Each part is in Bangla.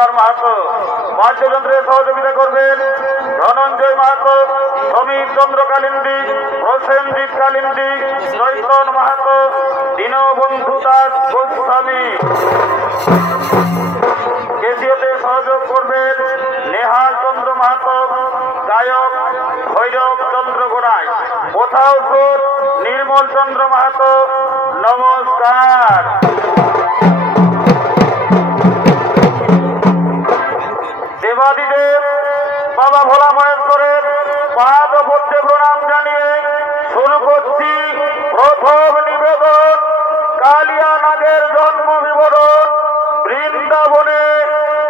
কর্মকার মাহাতো। বাদ্যযন্ত্রে সহযোগিতা করবেন ধনঞ্জয় মাহাতো, সমীর চন্দ্র কালিন্দী, প্রসেনজিৎ কালিন্দী, চৈতন মাহাতো, দীনবন্ধু দাস গোস্বামী। কেসিওতে সহযোগ করবেন নেহাল চন্দ্র মাহাতো, গায়ক ভৈরব চন্দ্র গোড়াই। কোথাও সুর নির্মল চন্দ্র মাহাতো। নমস্কার। দেবাদিদেব বাবা ভোলা মহেশ্বরের পাদ পদ্মে প্রণাম জানিয়ে শুরু করছি প্রথম নিবেদন কালিয়া নাগের জন্ম বিবরণ বৃন্দাবনে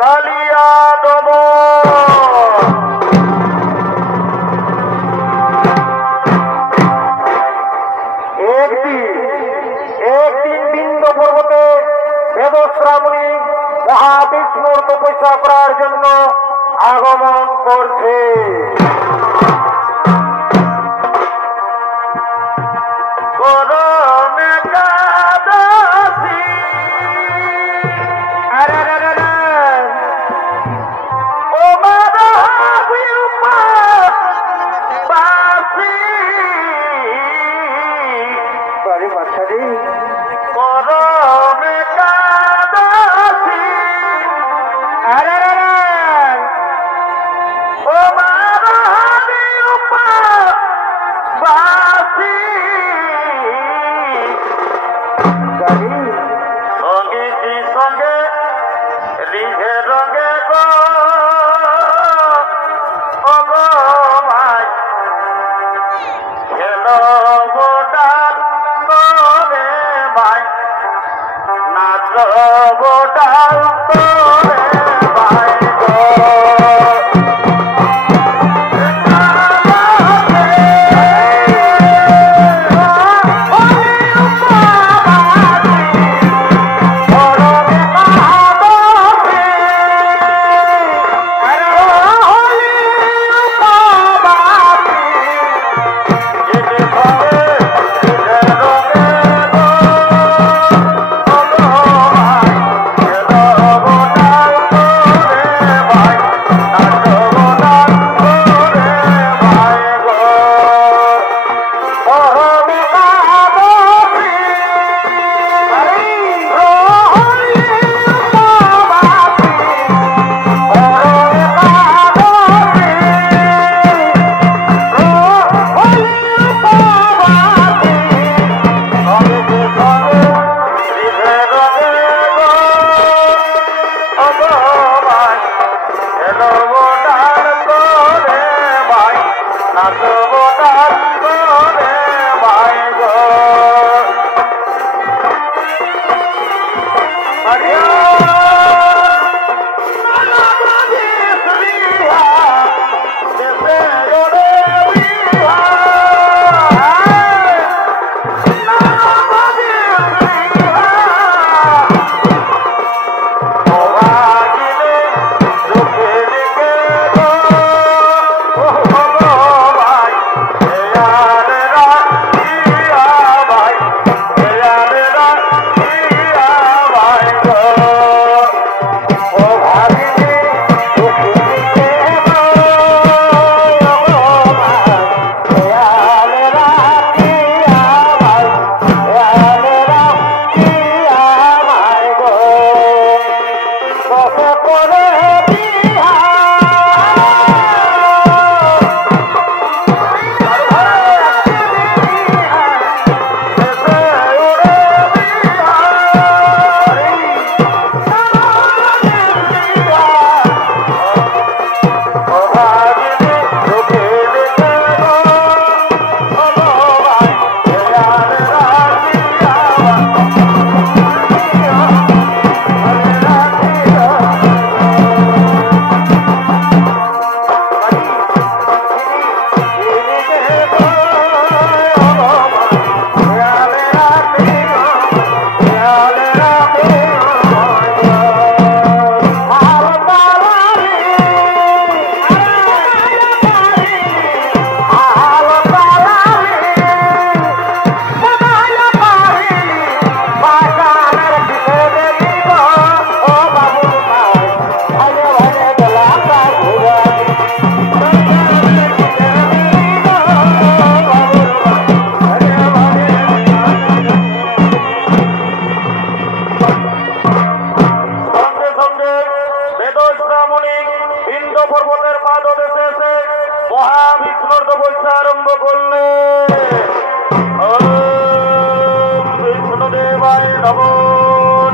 কালিয়া দমন। একদিন বিন্দ পর্বতে বেদশ্রামণী মহাবিষ্ণুর তপস্যা করার জন্য আগমন করছে। Oh,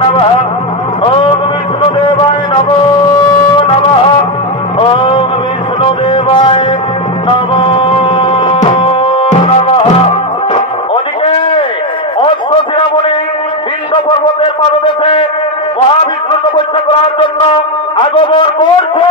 নমঃ ওম বিষ্ণুদেবায় নমো নমঃ ওম বিষ্ণুদেবায় নমো নমঃ। ওদিকে অশ্বশিরামণি বিন্ধ্য পর্বতের পাদদেশে মহাবিষ্ণুর তপস্যা করার জন্য আগমন করছে।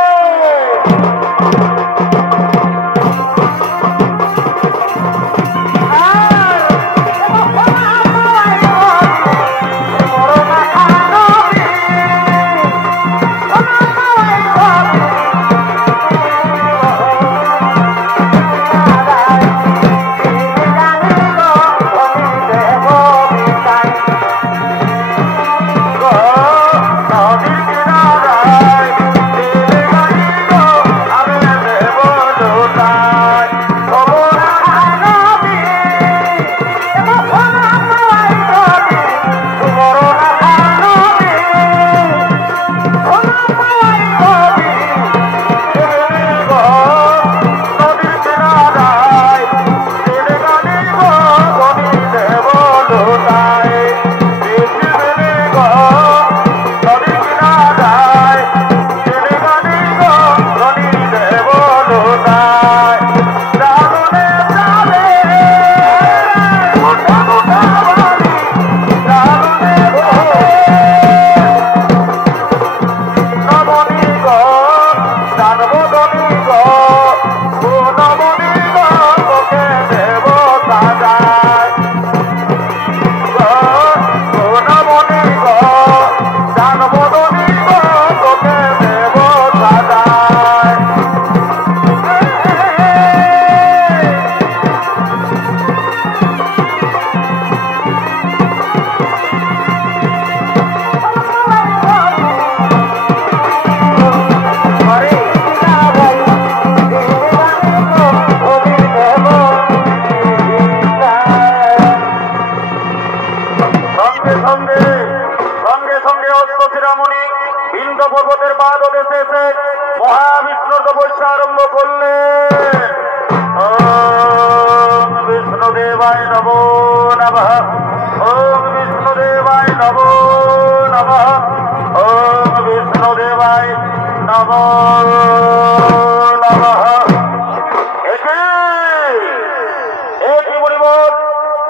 পর্বতের পাদদেশে এসে মহাবিষ্ণুর তপস্যা আরম্ভ করলেন। ওম বিষ্ণুদেবায় নমো নমঃ ওম বিষ্ণুদেবায় নমো নমঃ ওম বিষ্ণুদেবায় নমো নমঃ। একই পরিবর্ত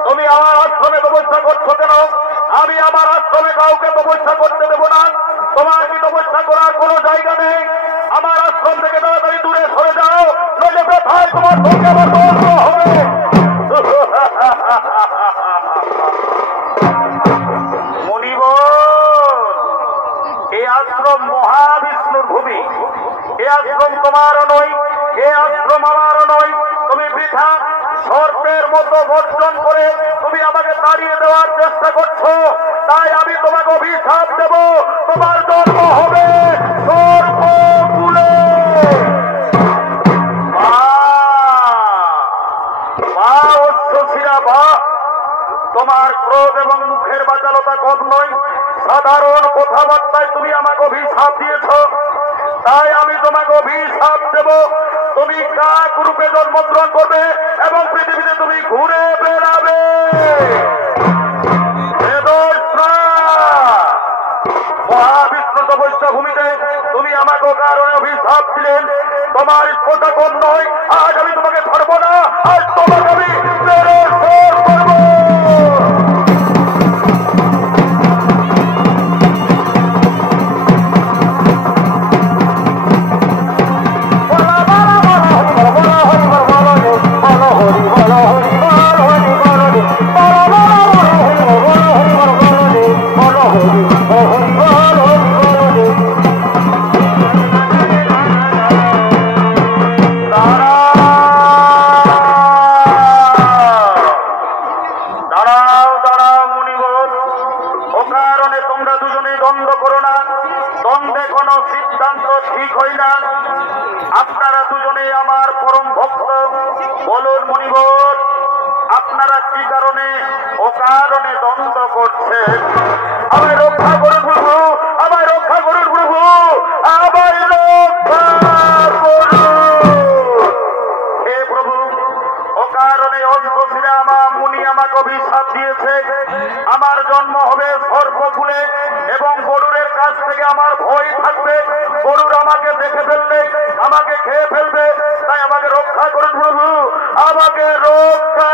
তুমি আমার আশ্রমে তপস্যা করছো কেন? আমি আমার আশ্রমে কাউকে তপস্যা করতে দেব না। তোমার কি তপস্যা করার কোন জায়গা নেই? আমার আশ্রম থেকে তাড়াতাড়ি দূরে সরে যাও, নইলে কোথায় তোমার সঙ্গে আমার দ্বন্দ্ব হবে। মুনিবর, এই আশ্রম মহাবিষ্ণুর ভূমি। এই আশ্রম তোমারও নয়, এই আশ্রম আমারও নয়। তুমি বৃথা সর্পের মতো গর্জন করে তুমি আমাকে তাড়িয়ে দেওয়ার চেষ্টা করছো। তাই আমি তোমাকে অভিশাপ দেব, তোমার জন্ম হবে সর্পকুলে। তোমার ক্রোধ এবং মুখের বাচালতা কম নয়। সাধারণ কথাবার্তায় তুমি আমাকে অভিশাপ দিয়েছ, তাই আমি তোমাকে অভিশাপ দেব। তুমি কাক রূপে জন্মগ্রহণ করবে এবং পৃথিবীতে তুমি ঘুরে বেড়াবে। মহাবিষ্ণু তপস্যা ভূমিতে তুমি আমাকে কারণে অভিশাপ দিলেন। তোমার কথা কম নয়, আজ আমি তোমাকে ছাড়ব না। আজ তোমাকে আমি করব। আপনারা দুজনে আমার পরম ভক্ত। বলুন মুনিবর, আপনারা কি কারণে অকারণে দ্বন্দ্ব করছেন? আমায় রক্ষা করুন প্রভু, আমায় রক্ষা করুন প্রভু, আমায় রক্ষা করুন। হে প্রভু, অকারণে অশ্বশিরা মুনি আমাকে অভিশাপ দিয়েছে। আমার জন্ম হবে সর্প কুলে এবং গরুরের কাছ থেকে আমার ভয় থাকবে। গরুর আমাকে দেখে ফেললে আমাকে খেয়ে ফেলবে, তাই আমাকে রক্ষা করুন প্রভু, আমাকে রক্ষা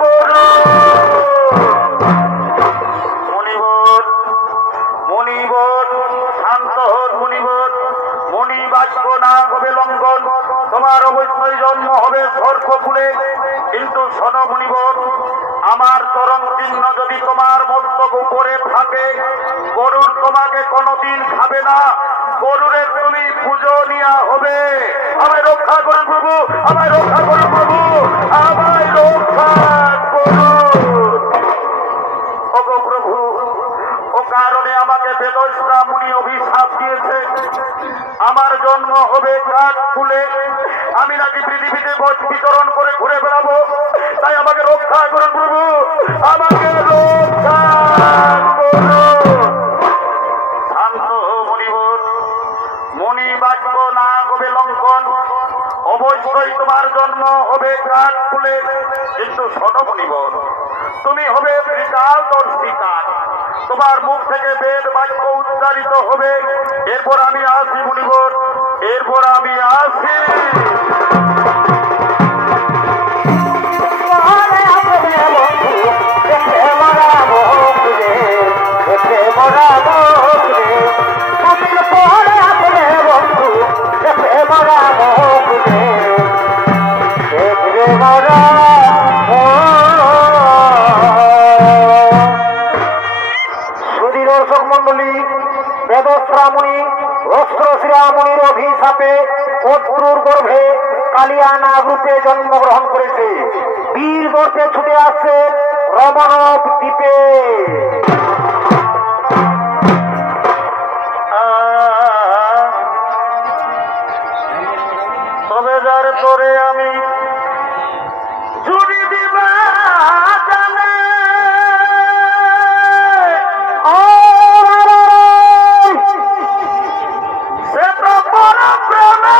করুন। মুনিবর, মুনিবর, শান্ত হন মুনিবর। মুনি বাক্য না হবে লঙ্ঘন, তোমার অবশ্যই জন্ম হবে স্বর্গকুলে। কিন্তু শোনো মুনিবর, আমার চরণ চিহ্ন যদি তোমার মস্তক উপরে থাকে, গরুর তোমাকে কোনোদিন খাবে না, গরুরের তুমি পূজনীয় হবে। আমায় রক্ষা করুন প্রভু, আমায় রক্ষা করুন প্রভু, আমায় রক্ষা করুন। ওগো প্রভু, ও কারণে আমাকে বেদস্রা মুনি অভিশাপ দিয়েছে, আমার জন্ম হবে কাঠ ফুলে, আমি নাকি পৃথিবীতে বিচরণ করে ঘুরে বেড়াবো, তাই আমাকে রক্ষা করুন প্রভু, আমাকে রক্ষা করুন। শান্ত মুনিবর, মুনি বাক্য না হবে লঙ্ঘন, অবশ্যই তোমার জন্ম হবে কাঠ ফুলে। কিন্তু শোনো মুনিবর, তুমি হবে ত্রিকালদর্শী কাঠ, তোমার মুখ থেকে বেদ বাক্য উচ্চারিত হবে। এরপর আমি আসি মুনিবর, এরপর আমি আসি। দর্শক মন্ডলী, বেদশ্রামণি অস্ত্রশ্রীমণির অভিশাপে শত্রুর গর্ভে কালিয়া নাগ রূপে জন্মগ্রহণ করেছে। বীর গর্ভে ছুটে আসছে রমণব দ্বীপে। তবে যার তোরে আমি চুরি দিবা জানে, সে তো বড় প্রেমে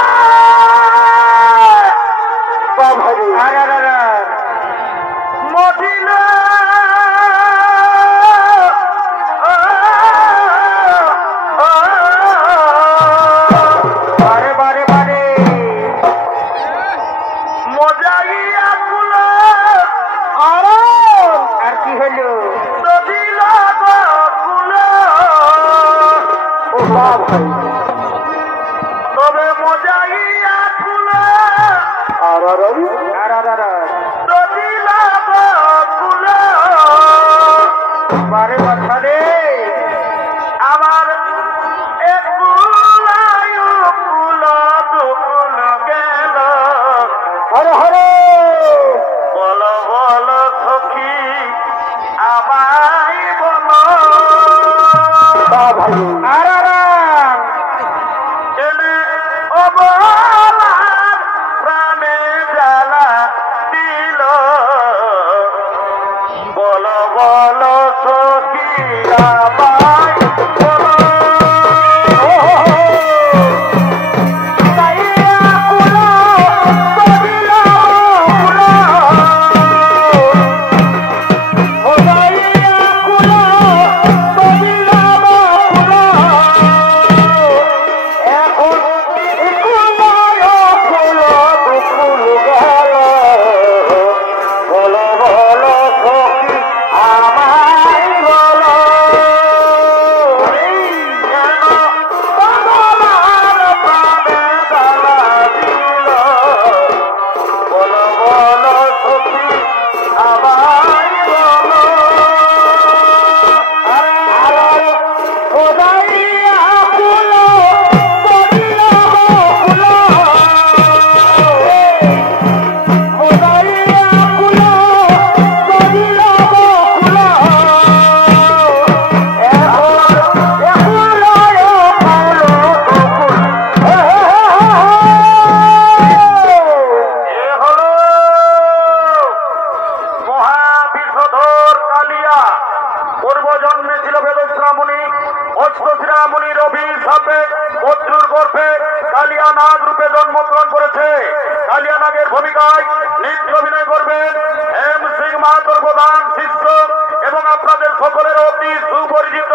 মদিনা বারে বারে বারে মজাইয়া কুলা আর কি হলো? দদিলা কুলা। ও ভাই, তবে মজাইয়া কুলা আর আর আর আর দদিলা কুলা। বারে বাচ্চা রে, আমার এক কুলায় কুল দুকুল গেল, হরে হরে বল বল সখী আমায় বল। ভাই আর আর এনে অবলার প্রাণে জ্বালা দিল, বল বল সখী আমায় বল। অষ্টশিরামণির অভিশাপে শত্রুর গর্ভে কালিয়া নাগ রূপে জন্মগ্রহণ করেছে। কালিয়া নাগের ভূমিকায় নৃত্য অভিনয় করবেন হেম সিং মাহাতোর প্রধান শিষ্য এবং আপনাদের সকলের অতি সুপরিচিত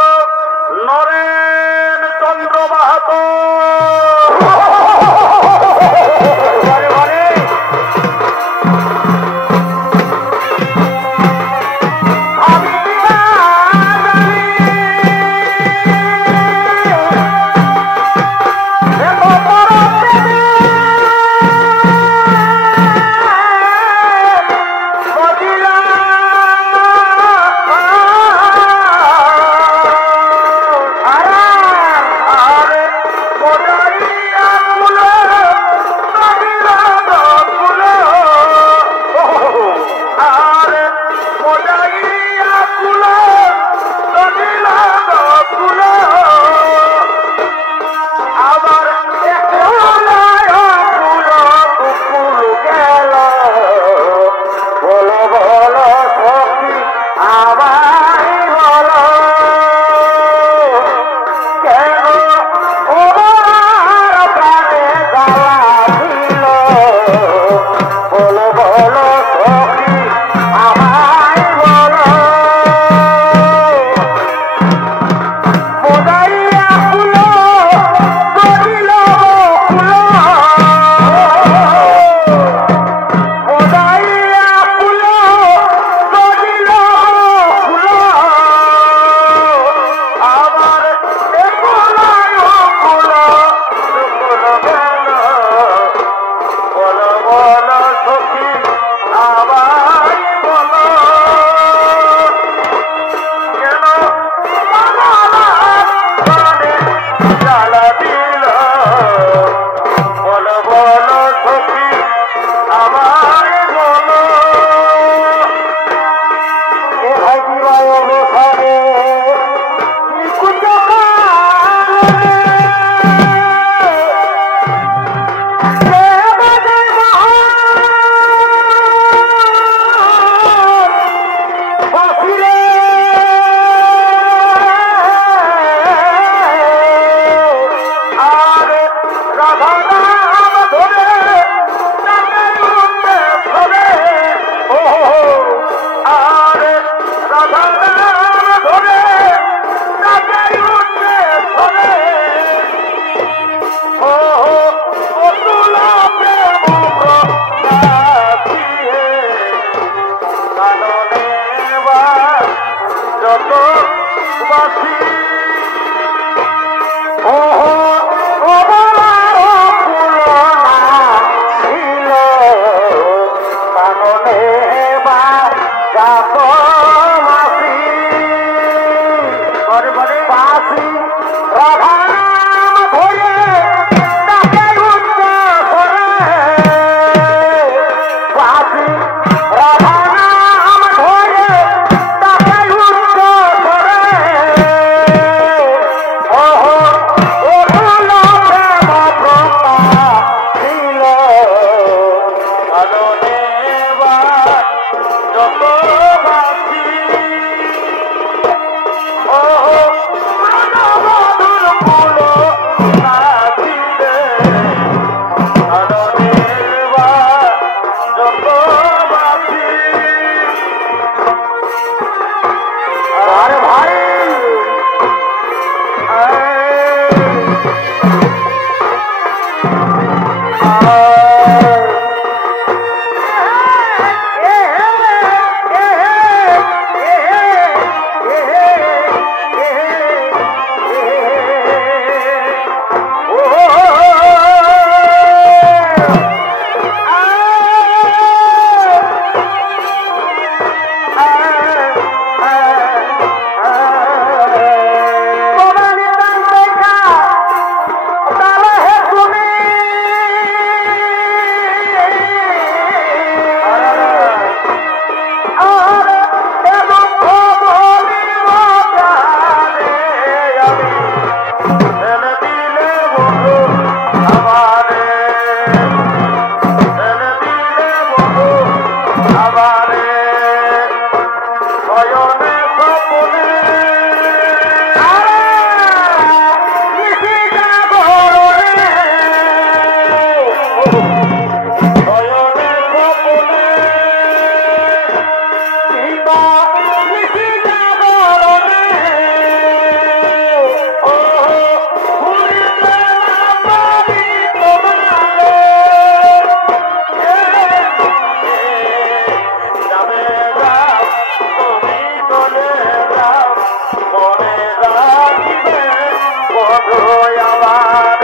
বন্ধু আমার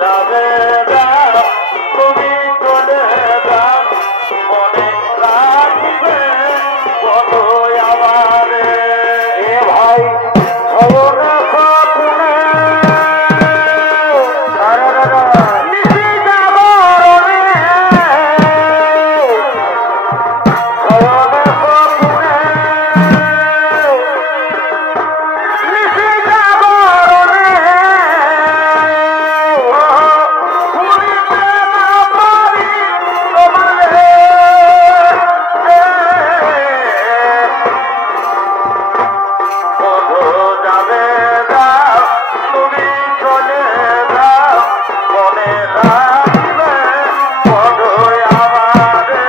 যাবে যাও তুমি চলে যাও মনে রাখবে বন্ধু আমার এ ভাই শয়নে স্বপ্নে আরে দাদা নিশি জাগরণে শয়নে স্বপ্নে নিশি জাগরণে ভুলিতে না পারি তোমারে বন্ধু যাবে যাও তুমি চলে যাও মনে রাখবে বন্ধু আমারে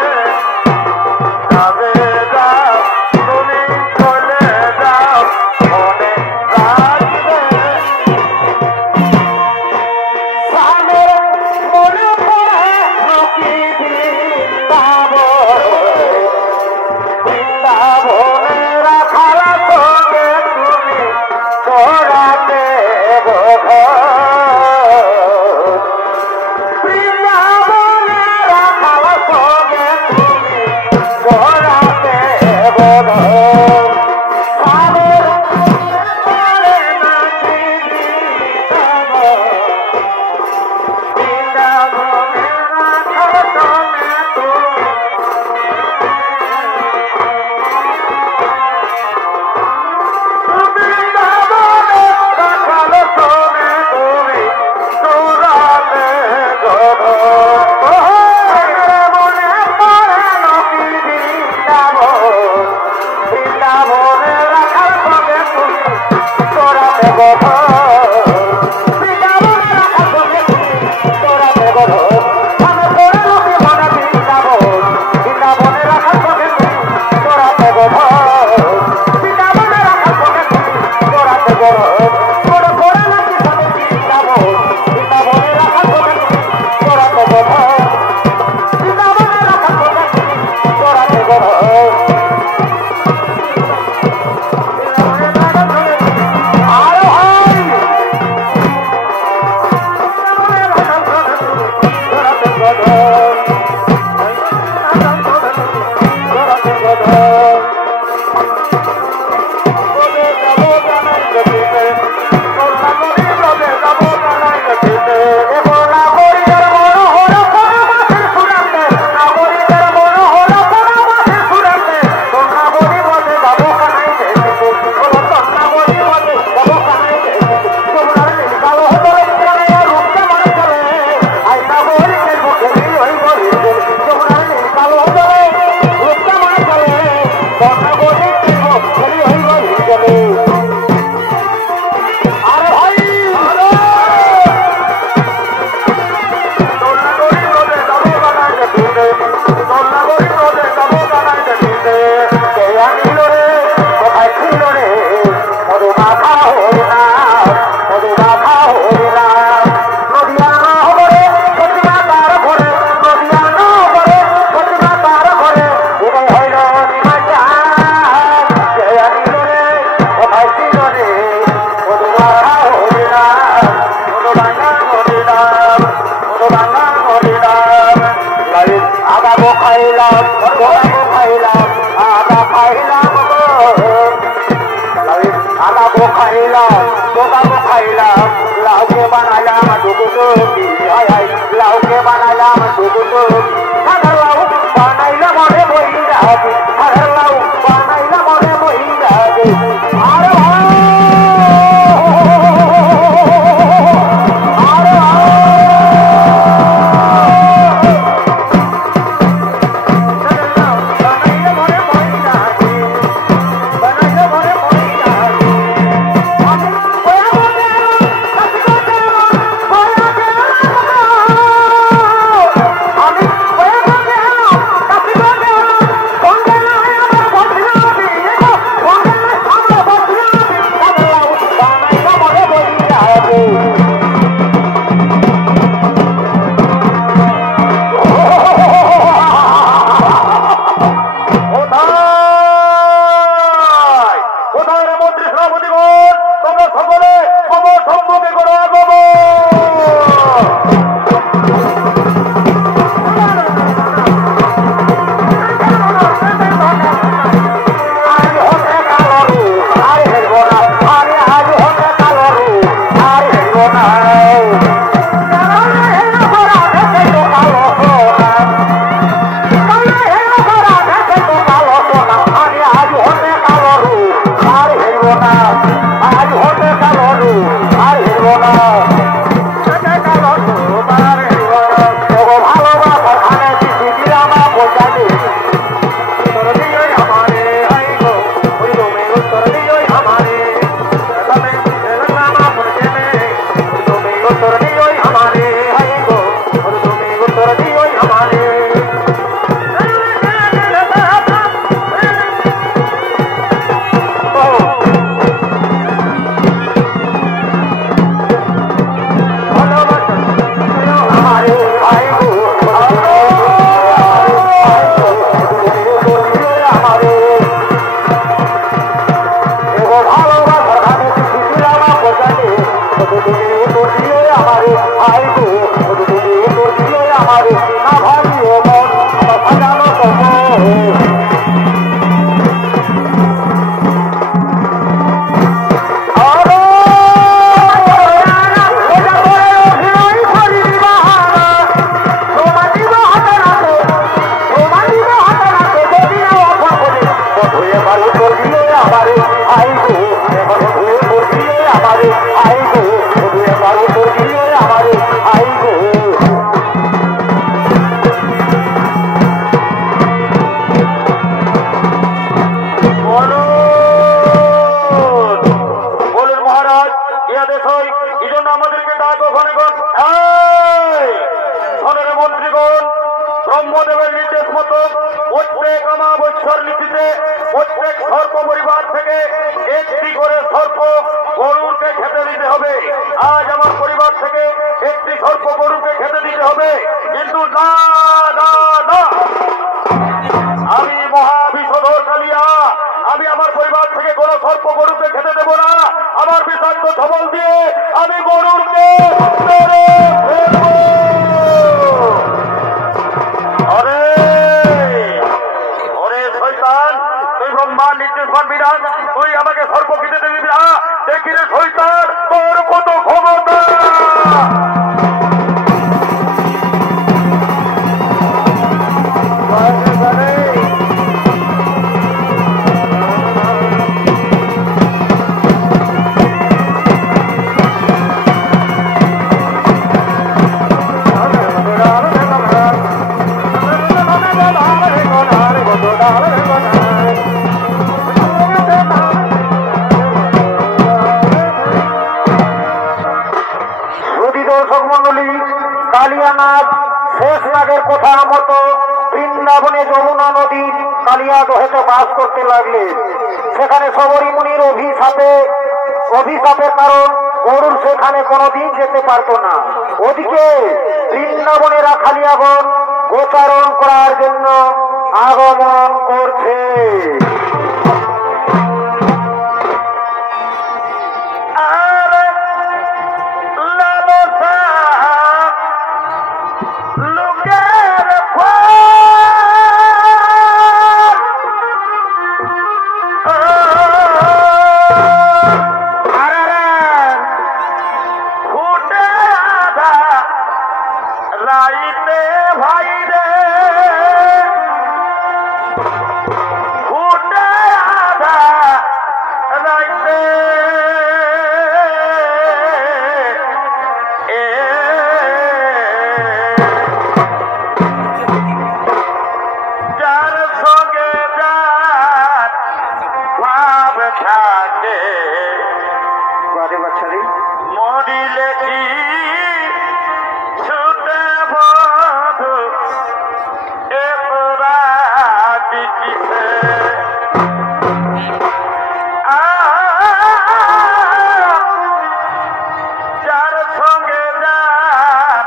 যাবে যাও তুমি চলে যাও মনে রাখবে সামনে মনে পড়ে নকি বৃন্দাবনে রাখার সঙ্গে তুমি তোরাতে বৃন্দাবনে রাখার সঙ্গে তুমি তোরাতে সামনে পড়ে নাকি বৃন্দাবনে রাখার সঙ্গে তুমি বৃন্দাবনে রাখার সঙ্গে তুমি তোরাতে মনে পড়ে নকি বৃন্দাবনে রাখার সঙ্গে তুমি তোরাতে বৃন্দাবনে রাখার সঙ্গে তুমি তোরাতে আমি পড়ে নকি মনে বৃন্দাবনে রাখার সঙ্গে তুমি তোরাতে বৃন্দাবনে রাখার সঙ্গে তুমি তোরাতে পড়ে পড়ে নাকি সঙ্গে বৃন্দাবনে রাখার সঙ্গে তুমি তোরাতে বৃন্দাবনে রাখার সঙ্গে তুমি তোরাতে আরো হয় lauke banayam dugutu ay ay lauke banayam dugutu agar lau banayla more bohira agar lau banayla more bohira are ব্রহ্মদেবের নির্দেশ মতো প্রত্যেক অমাবস্যার নীতিতে প্রত্যেক সর্প পরিবার থেকে একটি করে সর্প গরুকে খেতে দিতে হবে। আজ আমার পরিবার থেকে একটি সর্প গরুকে খেতে দিতে হবে, কিন্তু না না না, আমি মহাবিষধর কালিয়া, আমি আমার পরিবার থেকে কোনো সর্প গরুকে খেতে দেব না। আমার বিষাক্ত ছবল দিয়ে আমি গরুকে মেরে ফেলবো। ব্রহ্মার নির্দেশ মানবি না, তুই আমাকে সর্প খেতে দিবি না। দেখি রে শয়তান, তোর কত ক্ষমতা। কালিয়ানাথ শেষ নাগের কথা মতো বৃন্দাবনে যমুনা নদীর কালিয়া দহেতে বাস করতে লাগলে সেখানে শবরী মুনির অভিশাপের কারণ গরুর সেখানে কোনোদিন যেতে পারতো না। ওদিকে বৃন্দাবনের খালিয়াগণ গোচারণ করার জন্য আগমন করছে। মরিলে কি ছুটে বধু এরা দিতে যার সঙ্গে যার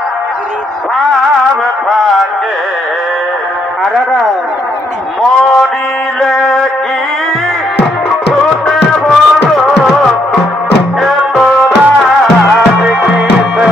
ভাব থাকে মরিলে কি ছুটে বধু এরা দিতে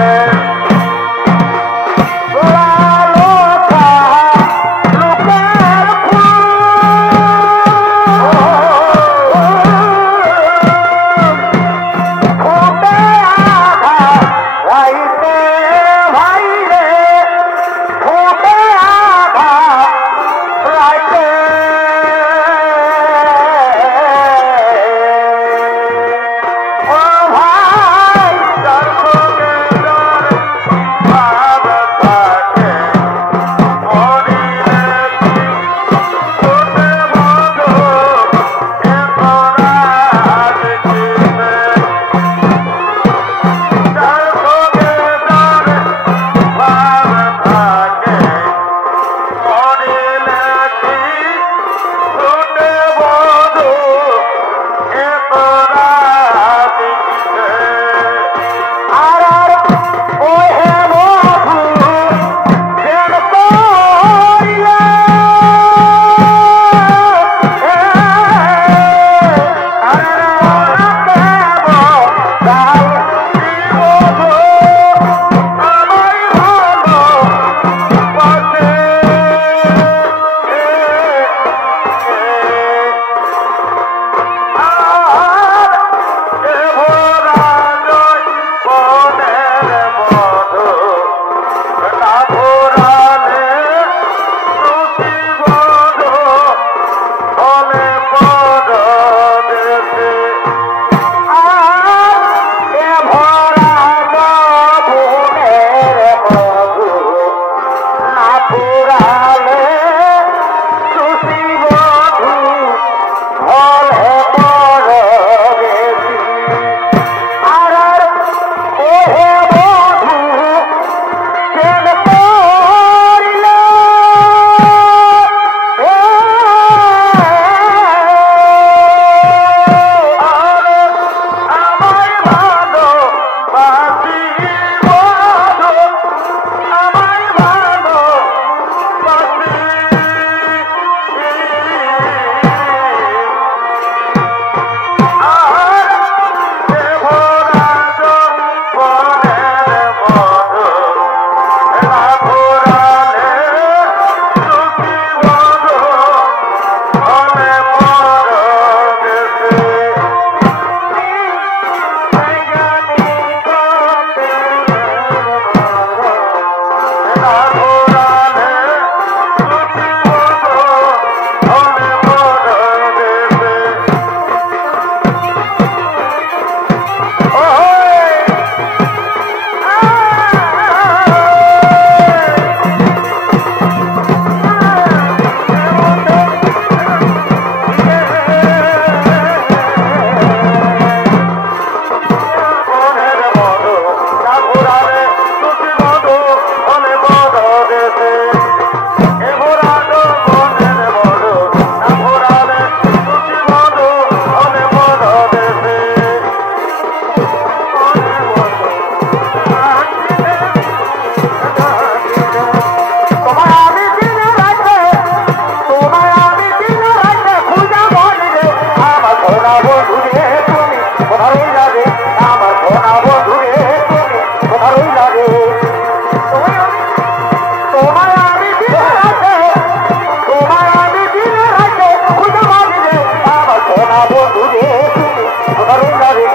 রইলা রে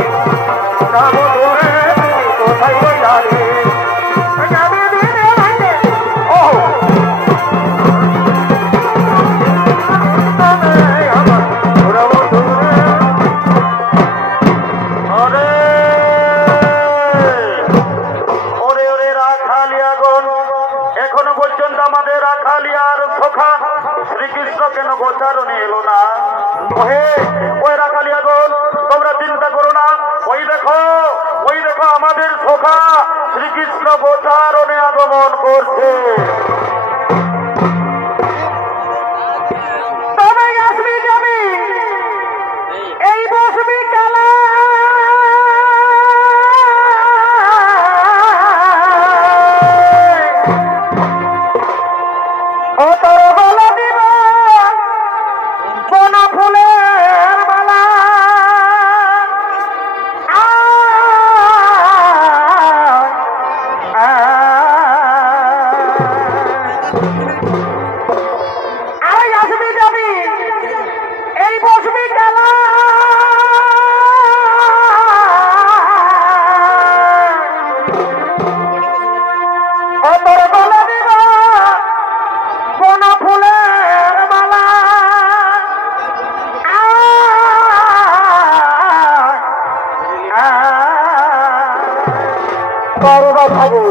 দামোদরে তুমি কোথায় রইলা রে এখনো পর্যন্ত আমাদের রাখালিয়ার সখা শ্রীকৃষ্ণ কেন গোচারণে এলো না? ওই রাখালিয়াগণ, তোমরা চিন্তা করো না। ওই দেখো আমাদের সখা শ্রীকৃষ্ণ গোচারণে আগমন করছে। তবে আসবি যাবি এই বসবি কালা ও তোর বলে দিব কোন ফুলের মালা আয় আসবি যাবি এই বসবি কালা ও তোর বলে দিব কোন ফুলের মালা করবা ভাবু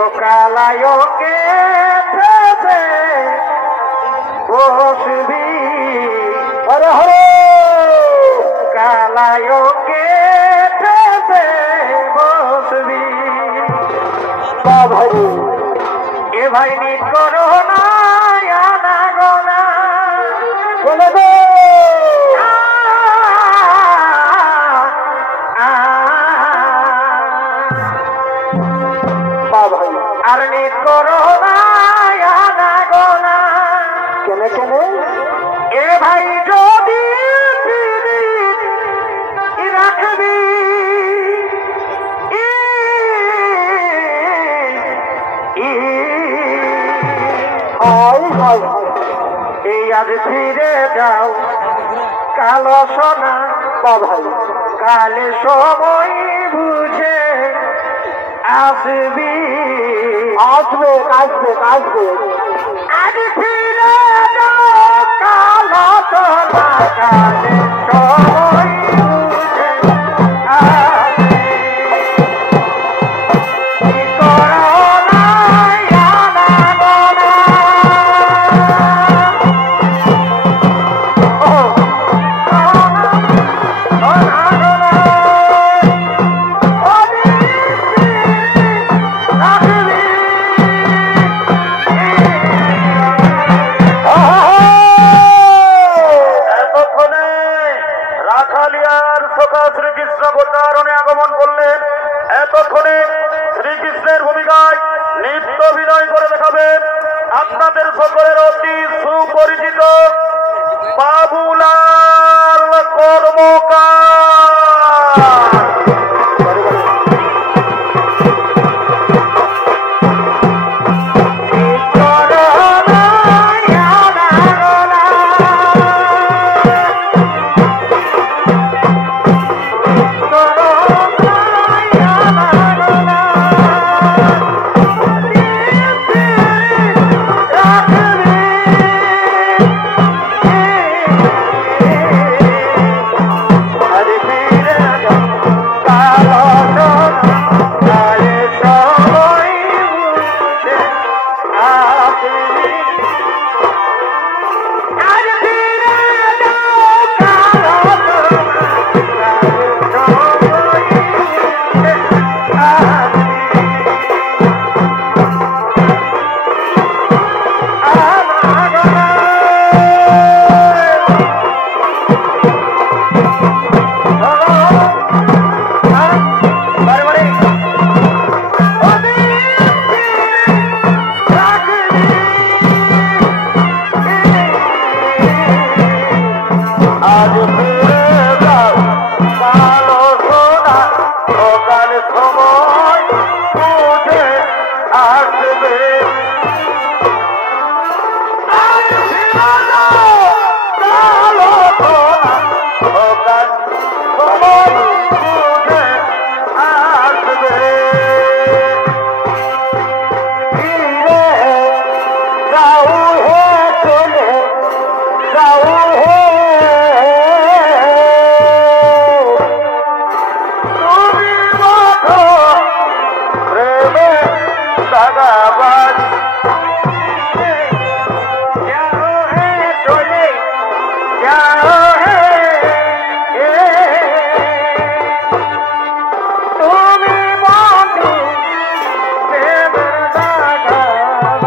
ও কালায়কে ফেসে বসবি হরে হরে কালায়কে ফেসে বসবি ভাবু এ ভাই নিত করো না আনা গোনা বলে দে ভাই আর নিত করো না আনা গোনা কেনে কেনে এ ভাই যদি রাখবি এই আজ ফিরে যাও কালো সোনা ভাই কালে সময় বুঝে আসবি আসবে আসবে আসবে আজ ফিরে যাও কালো সোনা কালে সময় বুঝে আসবি শ্রীকৃষ্ণ গোচারণে আগমন করলেন। এতক্ষণে শ্রীকৃষ্ণের ভূমিকায় নৃত্য অভিনয় করে দেখাবেন আপনাদের সকলের অতি সুপরিচিত বাবুলাল কর্মকার। Oh খুঁজে আসবে। ফিরে যাও হে চলে যাও হে তুমি মতো প্রেমে দাগাবাজ যাও হে চলে যাও হে তুমি বন্ধু প্রেমের দাগাবাজ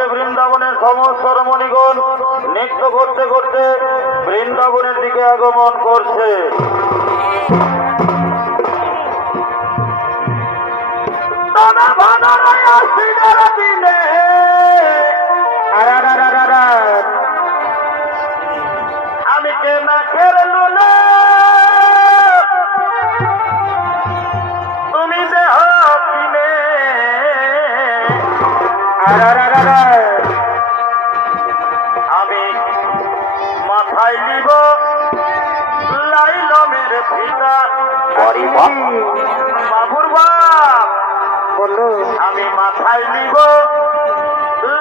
ওদিকে বৃন্দাবনের সমস্ত রমণীগণ নৃত্য করতে করতে বৃন্দাবনের দিকে আগমন করছে। আমি কে না খেললু না তুমি দেহ কিনে আমি মাথায় নিব লাইলমের ফিতা। বাবুর বাপ আমি মাথায় নিব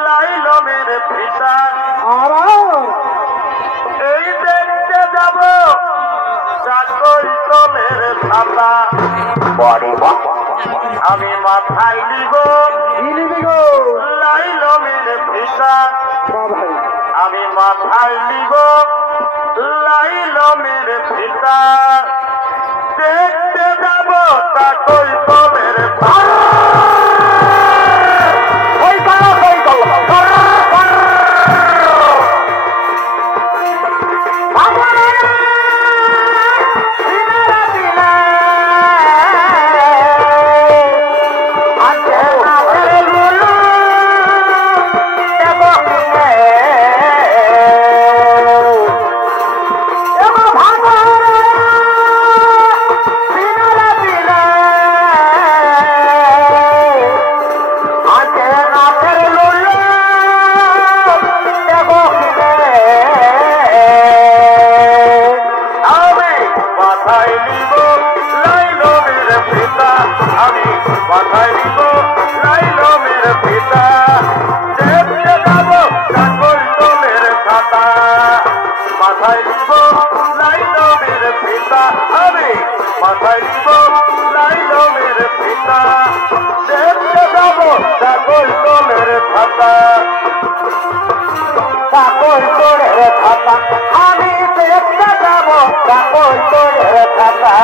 লাইলমের ফিতা। এই দেখতে যাব চাকর তলের ছাতা। আমি মাথায় নিব লাইলমের ফিতা। আমি মাথায় নিব লাইলমের ফিতা। দেখতে যাব চাকর তলের ছাতা। মাথায় নিব লাইলমের ফিতা। দেখতে যাব চাকর তলের ছাতা। মাথায় নিব লাইলমের ফিতা। আমি মাথায় নিব লাইলমের ফিতা। দেখতে যাব চাকর তলের ছাতা। চাকর তলের ছাতা। আমি দেখতে যাব চাকর তলের ছাতা।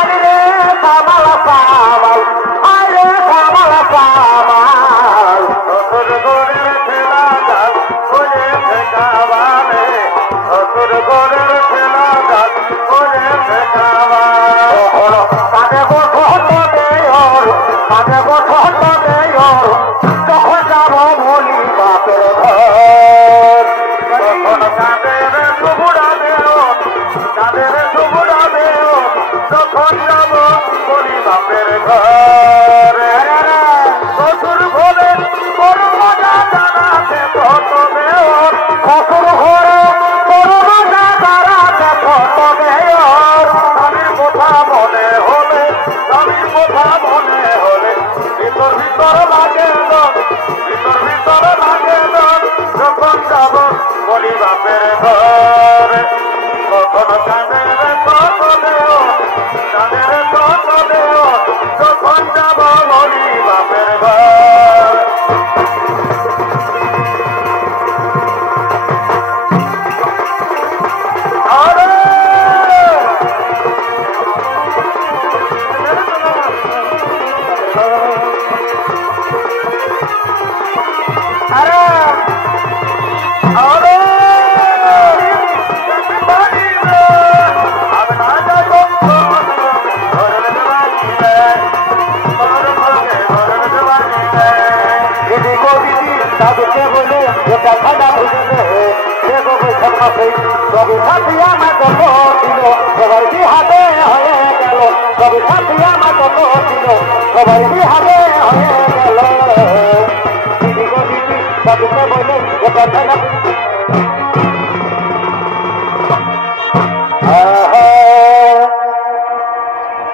আর কথা মনে হলে ভিতর ভিতর লাগে ভিতর লাগে যখন যাব বলি বাপের ঘর কখনো চাঁদের কত দেও যখন যাব বলি বাপের ঘর তাদেরকে বলে এটা খানা বুঝে সে গোবে সবে সাথিয়া মা কত ছিল সবাই বিহাবে হয়ে গেল সবে সাথিয়া মা কত ছিল সবাই বিহাবে হয়ে গেল দিদি গো দিদি তাদেরকে বলে এটা খানা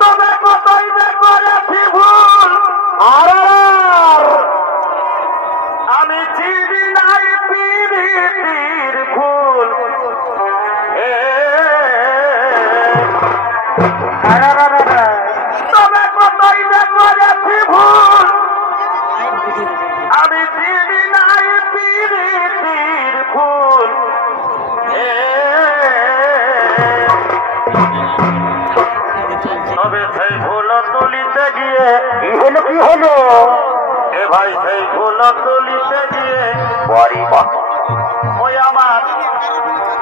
তবে কতই যে করেছি ভুল আমি চিনি নাই পীড়িতির ফুল তবে কতই যে করেছি ভুল আমি চিনি নাই পীড়িতির ফুল তবে সেই ফুল তুলিতে গিয়ে কি হলো এ ভাই সেই ফুল তুলিতে গিয়ে বাড়ি ওই আমার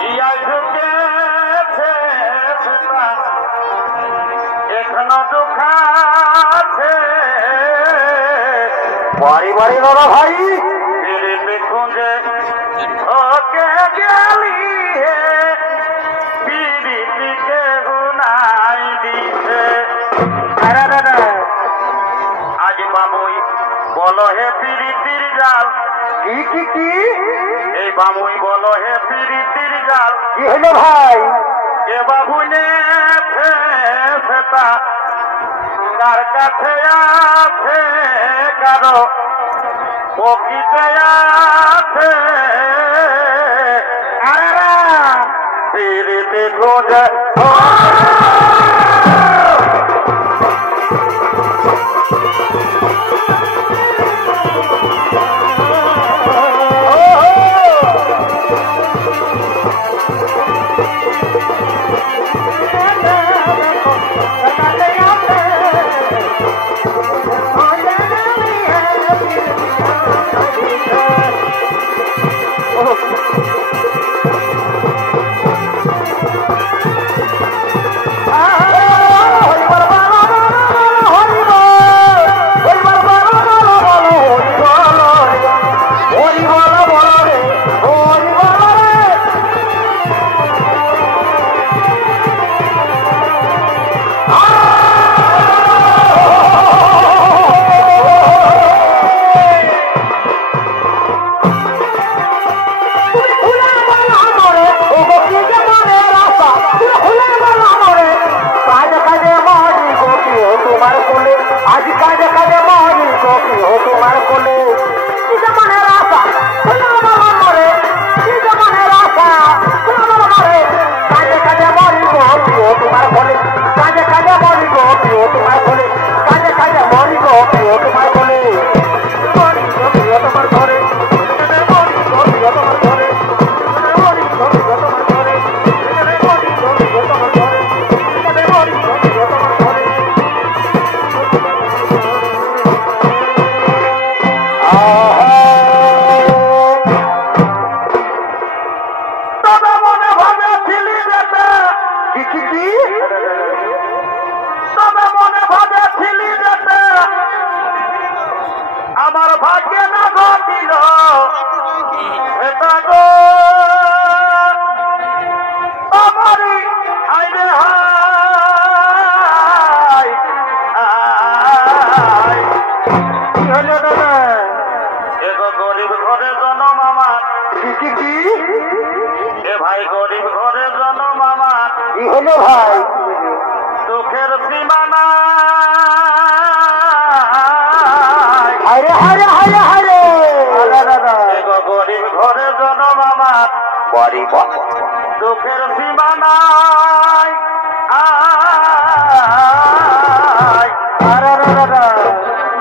ইয়াই ঢুকেছে এখনো দুঃখাছে বাড়ি বাবা ভাই পিড়িতে খুঁজে ওকে গেলি পিড়িতিকে গুনাই দিছে আজ বাবুই বলো হে পিড়িতির জাল কি এই বাবুই বলো হে পিড়িতির জাল কি হলো ভাই এ বাবু সেটা কার কাছে আছে কারো প্রকৃতে আছে পিড়িতি খোঁজে আজ কাজে কাজে মরি গোপী ও তোমার কোলে কি যে মনের আশা মরে কি যে মনের আশা মরে কাজে কাজে মরি গোপী ও তোমার কোলে কাজে কাজে মরি গোপী ও তোমার কোলে কাজে কাজে মরি গোপী ও তোমার কোলে মরি গোপী ও তোমার ঘরে মরি গোপী ও তোমার ঘরে মরি গোপী ও তোমার ঘরে মরি গোপী ও তোমার ঘরে মরি গোপী ও তোমার ঘরে হায়রে হায়রে হায়রে হায়রে গরিব ঘরে জনম আমার গরিব দুঃখের সীমা নাই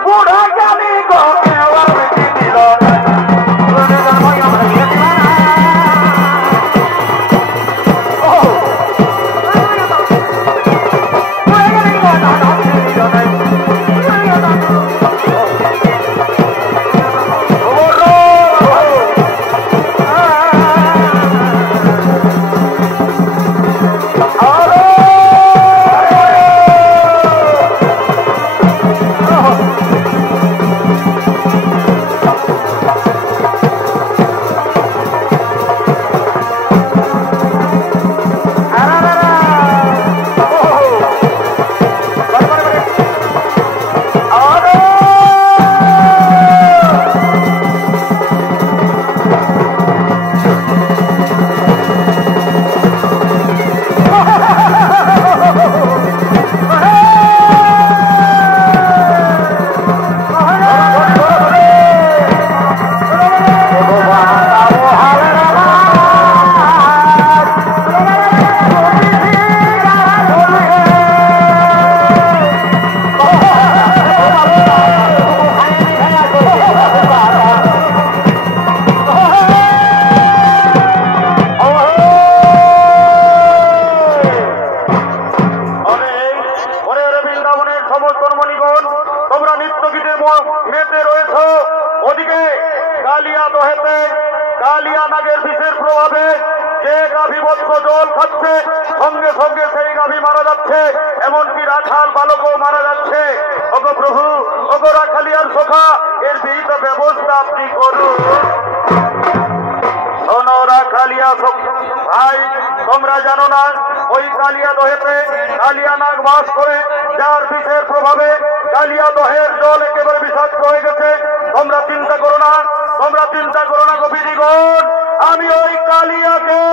বুড়া জানি গো কেবল দিল মেতে রয়েছ ওদিকে কালিয়া দহেতে কালিয়া নাগের বিষের প্রভাবে যে গাভী বৎস জল খাচ্ছে সঙ্গে সঙ্গে সেই গাভী মারা যাচ্ছে, এমনকি রাখাল বালকও মারা যাচ্ছে। ওগো প্রভু, ওগো রাখালিয়ার সখা, এর বিহিত ব্যবস্থা আপনি করুন। শোনো রাখালিয়া ভাই, তোমরা জানো না ওই কালিয়া দহেতে কালিয়া নাগ বাস করে, যার বিষের প্রভাবে কালিয়া দহের জল একেবারে বিষাক্ত হয়ে গেছে। তোমরা চিন্তা করো না, তোমরা চিন্তা করো না গোপীদিগণ, আমি ওই কালিয়াকে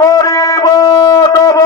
করিব দেব।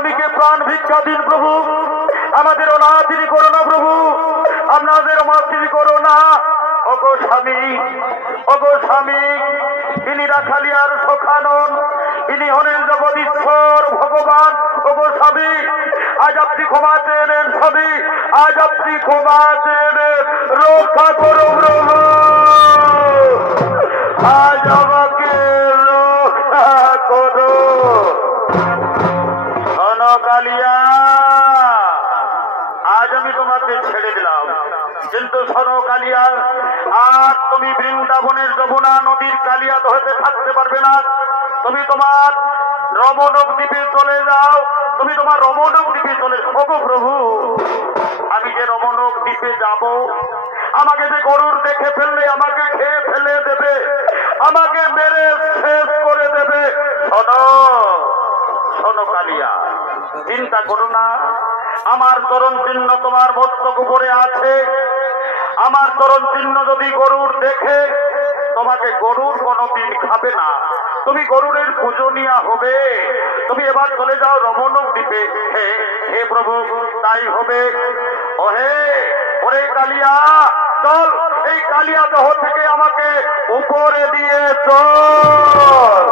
স্বামীকে প্রাণ ভিক্ষা দিন প্রভু, আমাদের অনাথিনী করো না প্রভু, আপনাদের অনাথিনী করো না। ওগো স্বামী, ওগো স্বামী, ইনি রাখালিয়ার সখা নন, ইনি হলেন জগদীশ্বর ভগবান। ওগো স্বামী, আজ আপনি ক্ষমা চেয়ে নেন স্বামী, আজ আপনি ক্ষমা চেয়ে নেন, রক্ষা করো প্রভু, আজ আমাকে রক্ষা করো। শোনো কালিয়া, আজ আমি তোমাকে ছেড়ে দিলাম, কিন্তু শোনো কালিয়া, আর তুমি বৃন্দাবনের যমুনা নদীর কালিয়াত হতে থাকতে পারবে না। তুমি তোমার রমণক দ্বীপে চলে যাও, তুমি তোমার রমণক দ্বীপে চলে যাও। প্রভু, আমি যে রমণক দ্বীপে যাব, আমাকে যে গরুর দেখে ফেললে আমাকে খেয়ে ফেলে দেবে, আমাকে মেরে শেষ করে দেবে। শোনো, শোনো কালিয়া, চিন্তা করো না, আমার চরণ চিহ্ন তোমার মস্তক উপরে আছে। আমার চরণ চিহ্ন যদি গরুর দেখে, তোমাকে গরুর কোনদিন খাবে না, তুমি গরুরের পূজনীয়া হবে। তুমি এবার চলে যাও রমণক দ্বীপে। হে হে প্রভু, তাই হবে। ওহে, ওরে কালিয়া, চল, এই কালিয়া দহ থেকে আমাকে উপরে দিয়ে চল।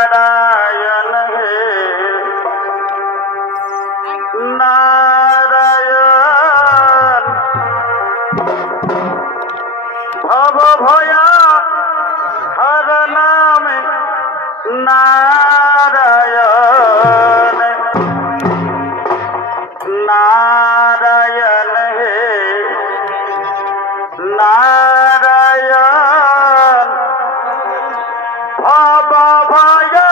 নারায়ণ হে নারায়ণ, ভব ভয়া হর নামে নারায়ণ, নারায়ণ হে নারায়ণ, ভব ভয়া